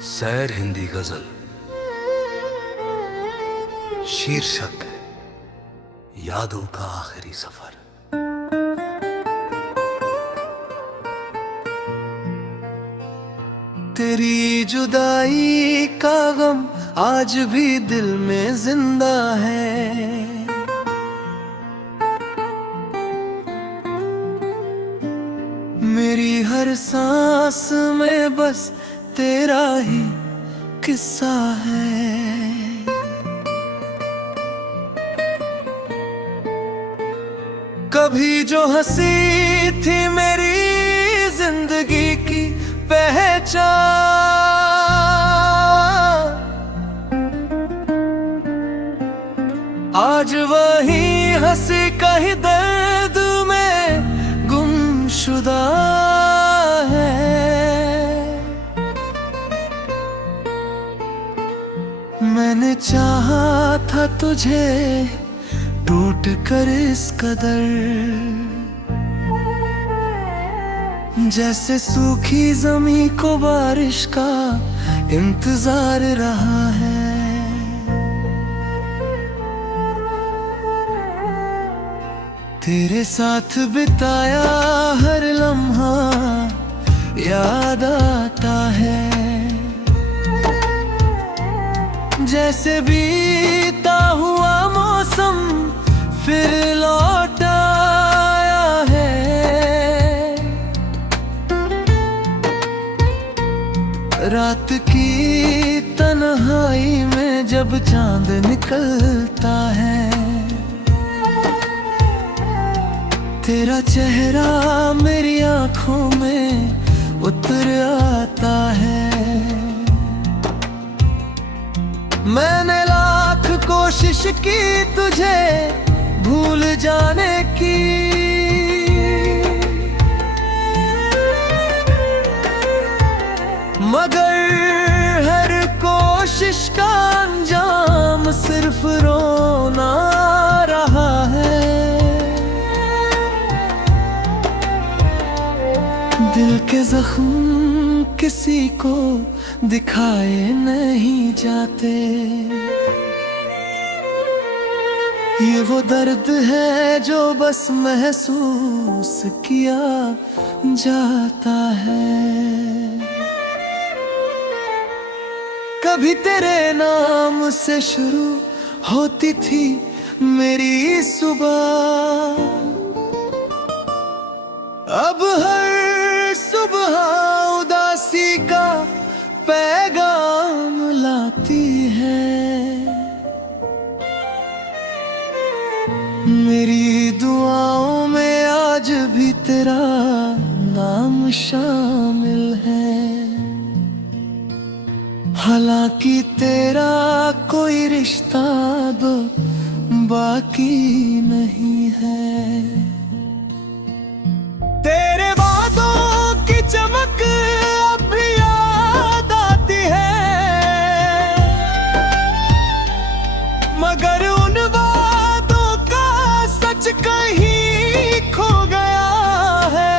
सैर हिंदी गजल शीर्षक यादों का आखिरी सफर। तेरी जुदाई का गम आज भी दिल में जिंदा है। मेरी हर सांस में बस तेरा ही किस्सा है। कभी जो हंसी थी मेरी जिंदगी की पहचान, आज वही हंसी कहीं दर्द में गुमशुदा है। मैंने चाहा था तुझे टूट कर इस कदर, जैसे सूखी जमी को बारिश का इंतजार रहा है। तेरे साथ बिताया हर लम्हा याद आता है, जैसे बीता हुआ मौसम फिर लौट आया है। रात की तन्हाई में जब चांद निकलता है, तेरा चेहरा मेरी आंखों में उतर आता है। मैंने लाख कोशिश की तुझे भूल जाने की, मगर हर कोशिश का अंजाम सिर्फ रोना रहा है। दिल के जख्म किसी को दिखाए नहीं जाते, ये वो दर्द है जो बस महसूस किया जाता है। कभी तेरे नाम से शुरू होती थी मेरी सुबह, अब हर सुबह उदासी का पैगाम लाती है। मेरी दुआओं में आज भी तेरा नाम शामिल है, हालांकि तेरा कोई रिश्ता दो बाकी नहीं है। तेरे वादों की चमक अब भी याद आती है, मगर उन वादों का सच कहीं खो गया है।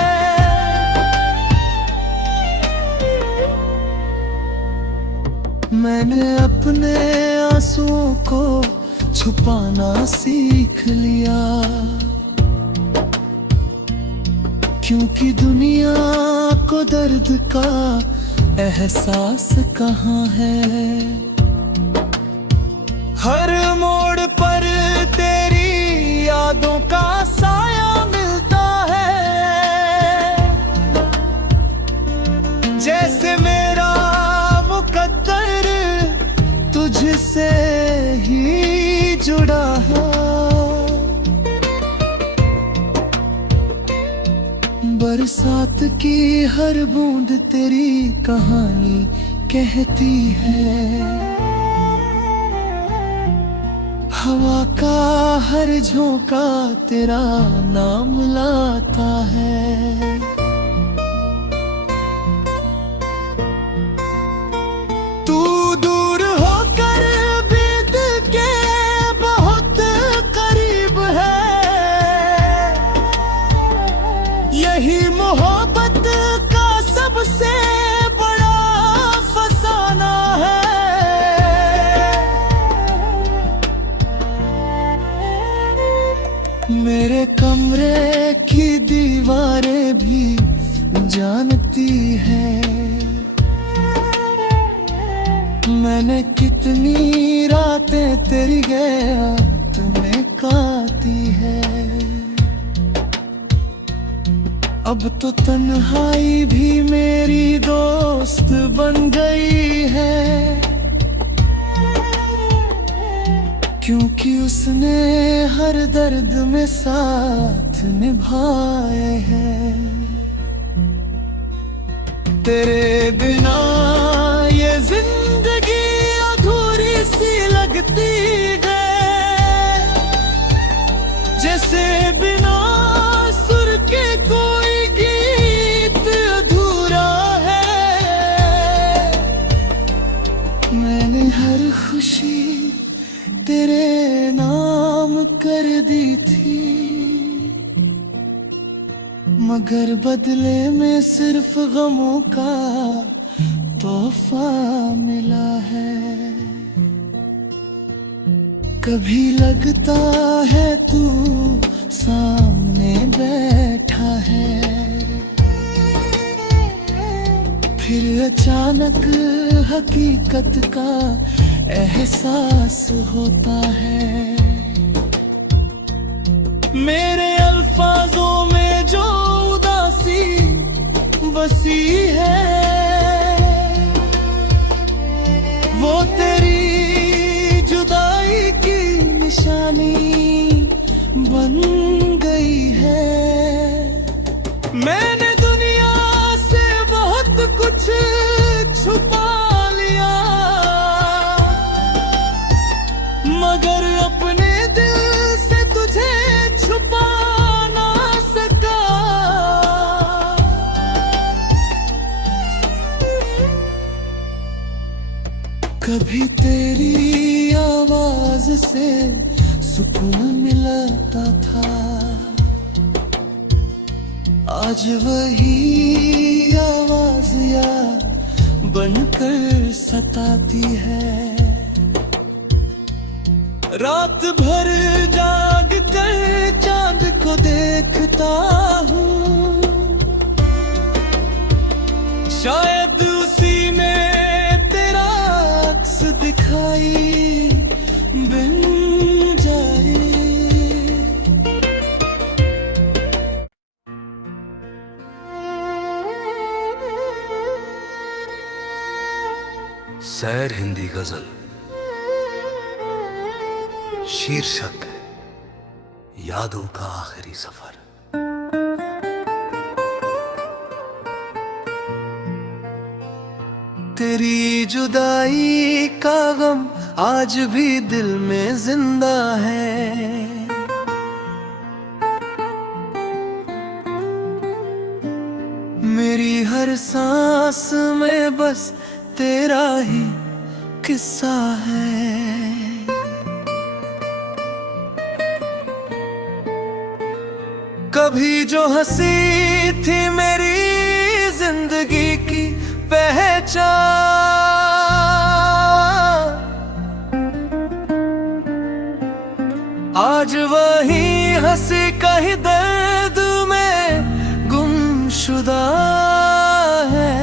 मैंने अपने आंसुओं को छुपाना सीख लिया, क्योंकि दुनिया को दर्द का एहसास कहाँ है। हर मोड़ पर तेरी यादों का साया मिलता है, जैसे मेरा मुकद्दर तुझसे ही जुड़ा है। बरसात की हर बूंद तेरी कहानी कहती है, हवा का हर झोंका तेरा नाम लाता है। तू दूर होकर भी दिल के बहुत करीब है, यही मोहब्बत का सबसे बड़ा फसाना मेरे कमरे की दीवारें भी जानती है मैंने कितनी रातें तेरी गया तुम्हें काटी है। अब तो तन्हाई भी मेरी दोस्त बन गई है, क्योंकि उसने हर दर्द में साथ निभाए हैं। तेरे बिना ये जिंदगी अधूरी सी लगती है, जैसे बिना सुर के कोई गीत अधूरा है। मैंने हर खुशी तेरे नाम कर दी थी, मगर बदले में सिर्फ गमों का तोहफा मिला है। कभी लगता है तू सामने बैठा है, फिर अचानक हकीकत का एहसास होता है। मेरे अल्फाजों में जो उदासी बसी है, वो तेरी जुदाई की निशानी बन गई है। मैंने दुनिया से बहुत कुछ छुपा लिया, मगर अपने दिल से तुझे छुपा ना सका। कभी तेरी आवाज से सुकून मिलता था, आज वही आवाज यार बनकर सताती है। रात भर जाग कर चांद को देखता हूँ, शायद उसी में तेरा अक्स दिखाई बन जाए। सैर हिंदी गजल शीर्षक यादों का आखिरी सफर। तेरी जुदाई का गम आज भी दिल में जिंदा है, मेरी हर सांस में बस तेरा ही किस्सा है। कभी जो हंसी थी मेरी जिंदगी की पहचान, आज वही हंसी कहीं दर्द में गुमशुदा है।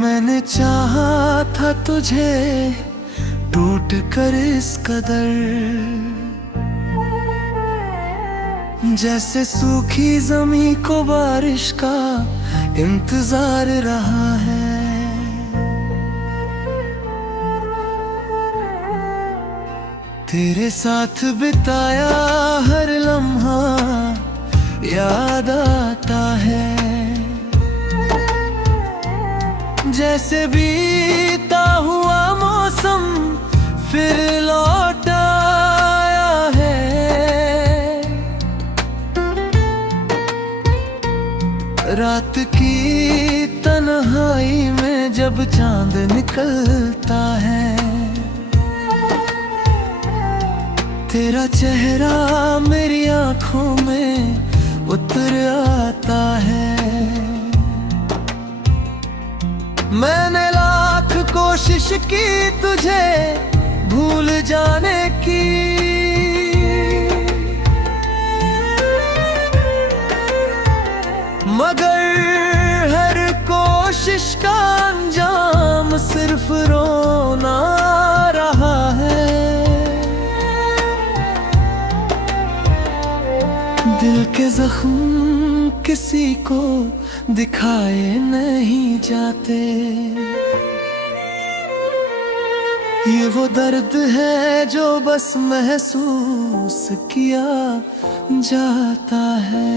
मैंने चाहा था तुझे टूट कर इस कदर, जैसे सूखी जमी को बारिश का इंतजार रहा है। तेरे साथ बिताया हर लम्हा याद आता है, जैसे बीता हुआ मौसम फिर लौट आया है। रात की तन्हाई में जब चांद निकलता है, तेरा चेहरा मेरी आंखों में उतर आता है। मैंने लाख कोशिश की तुझे भूल जाने की। मगर हर कोशिश का अंजाम सिर्फ रोना रहा है। दिल के जख्म किसी को दिखाए नहीं जाते, ये वो दर्द है जो बस महसूस किया जाता है।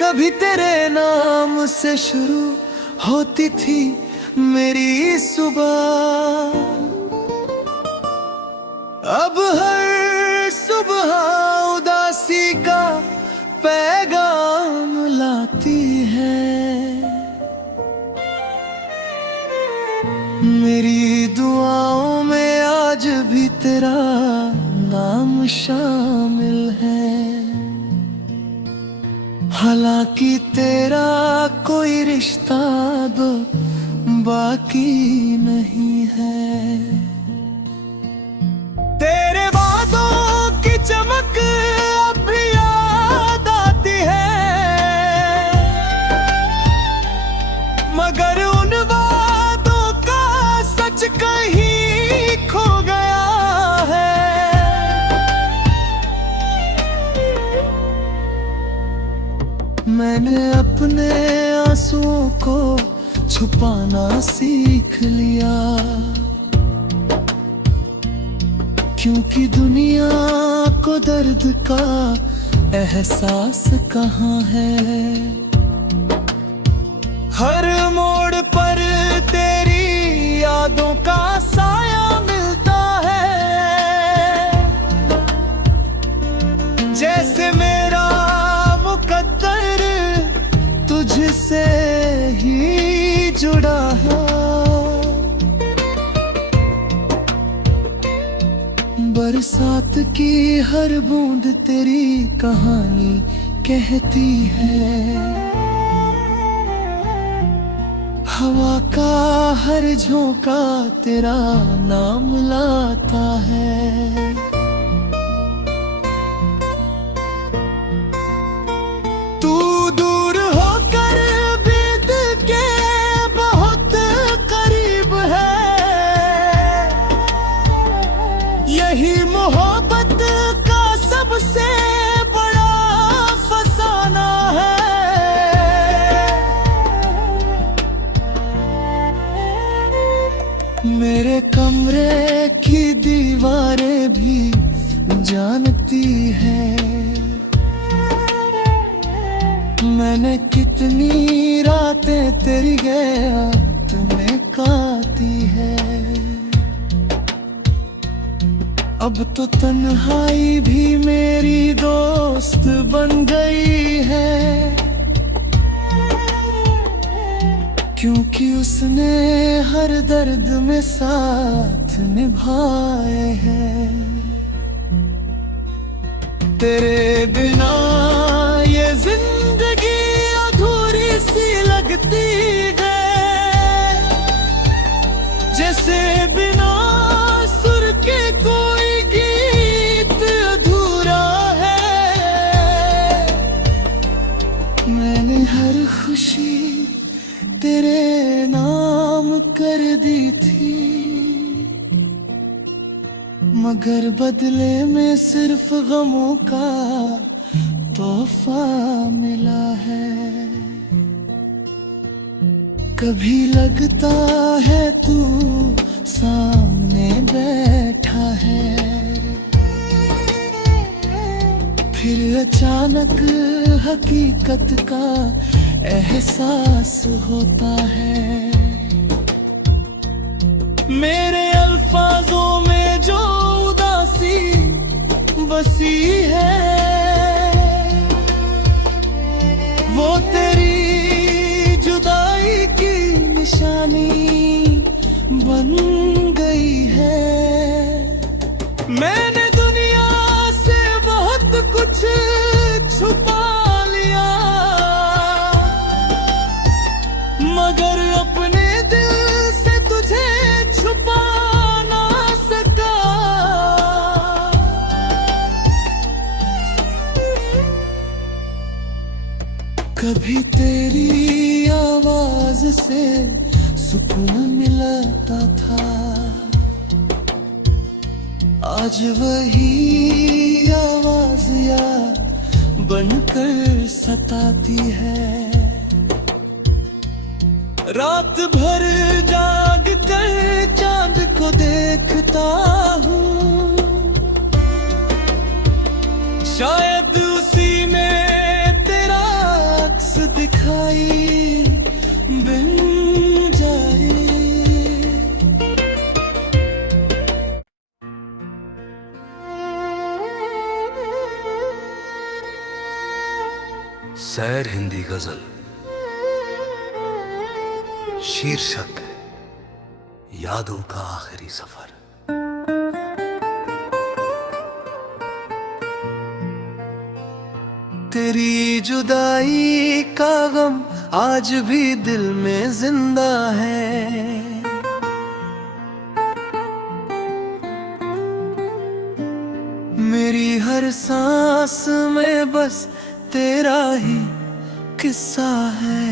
कभी तेरे नाम से शुरू होती थी मेरी सुबह, अब हर सुबह उदासी का पैगाम लाती है। मेरी दुआओं में आज भी तेरा नाम शामिल है। हालांकि तेरा कोई रिश्ता दो बाकी नहीं है। तेरे वादों की चमक अब भी याद आती है, मगर उन वादों का सच कहीं खो गया है। मैंने अपने आंसुओं को छुपाना सीख लिया, क्योंकि दुनिया को दर्द का एहसास कहाँ है। हर मोड़ पर तेरी यादों का साया मिलता है, जैसे मेरा मुकद्दर तुझसे ही जुड़ा है। बरसात की हर बूंद तेरी कहानी कहती है, हवा का हर झोंका तेरा नाम लाता है। तू दूर होकर भी दिल के बहुत करीब है, यही मोहब्बत का सबसे बड़ा फसाना है। मेरे कमरे की दीवारें भी जानती है, मैंने कितनी रातें तेरी गया तुम्हें काती है। अब तो तन्हाई भी मेरी दोस्त बन गई है, क्योंकि उसने हर दर्द में साथ निभाए हैं। तेरे बिना ये जिंदगी अधूरी सी लगती है, जैसे बिना सुर के कोई गीत अधूरा है। मैंने हर खुशी तेरे नाम कर दी थी, मगर बदले में सिर्फ गमों का तोहफा मिला है। कभी लगता है तू सामने बैठा है, फिर अचानक हकीकत का एहसास होता है। मेरे अल्फाजों में जो उदासी बसी है, वो तेरी जुदाई की निशानी बन गई है। मैंने दुनिया से बहुत कुछ छुपा लिया, मगर अपने दिल से तुझे कभी तेरी आवाज से सुकून मिलता था, आज वही आवाज यार बनकर सताती है। रात भर जाग कर चांद को देखता हूँ, शायद उसी में तेरा अक्स दिखाई बन जाए। सैर हिंदी गजल, शीर्षक यादों का आखिरी सफर। तेरी जुदाई का गम आज भी दिल में जिंदा है, मेरी हर सांस में बस तेरा ही किस्सा है।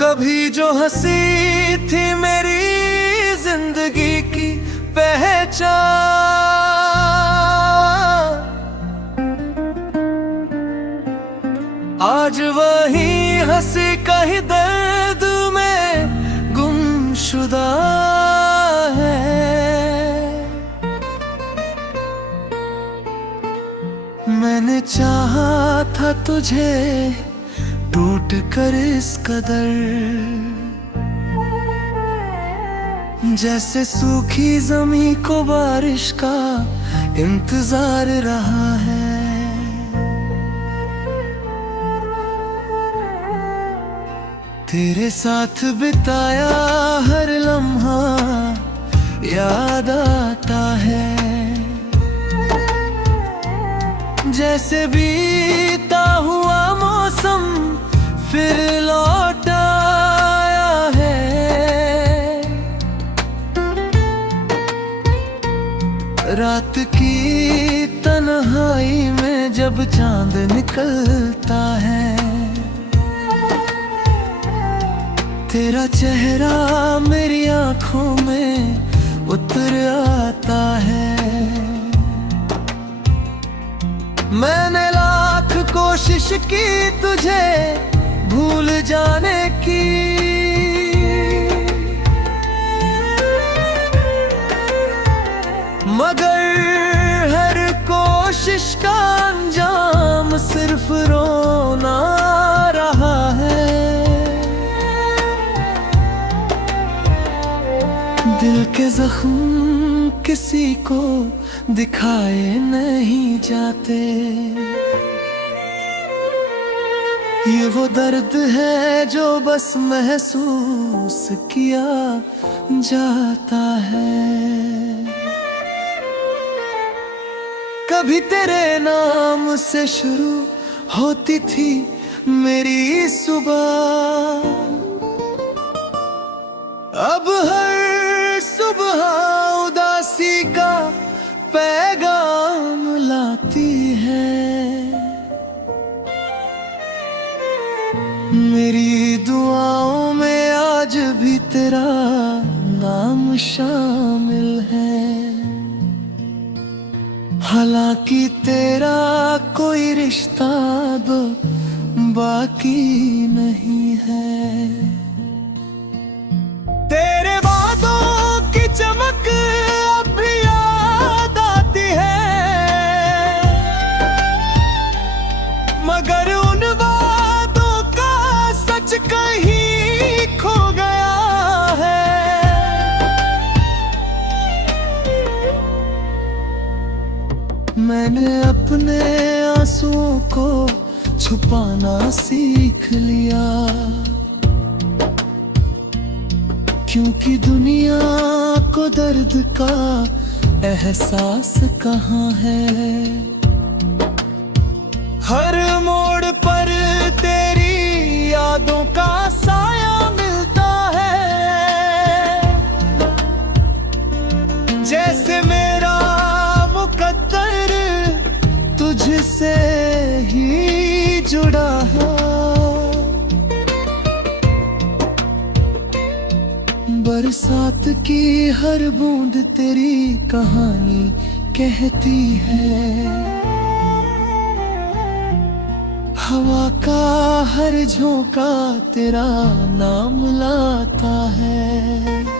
कभी जो हंसी थी मेरी जिंदगी की पहचान, आज वही हंसी कहीं दर्द में गुमशुदा है। मैंने चाहा था तुझे टूट कर इस कदर, जैसे सूखी जमी को बारिश का इंतजार रहा है। तेरे साथ बिताया हर लम्हा याद आता है, जैसे बीता हुआ मौसम फिर लौट आया है। रात की तन्हाई में जब चांद निकलता है, तेरा चेहरा मेरी आंखों में उतर आता है। मैंने लाख कोशिश की तुझे भूल जाने की, मगर हर कोशिश का अंजाम सिर्फ रोना रहा है। दिल के जख्म किसी को दिखाए नहीं जाते, ये वो दर्द है जो बस महसूस किया जाता है। कभी तेरे नाम से शुरू होती थी मेरी सुबह, अब हर सुबह उदासी का पैगाम लाती है। मेरी दुआओं में आज भी तेरा नाम शामिल है, हालांकि तेरा कोई रिश्ता दो बाकी नहीं है। तेरे वादों की चमक अब भी याद आती है, मगर उन वादों का सच कहीं खो गया है। मैंने अपने आंसुओं को छुपाना सीख लिया, क्योंकि दुनिया को दर्द का एहसास कहाँ है। हर मोड़ पर तेरी यादों का साया मिलता है, जैसे मेरा मुकद्दर तुझसे ही जुड़ा है। बरसात की हर बूंद तेरी कहानी कहती है। हवा का हर झोंका तेरा नाम लाता है।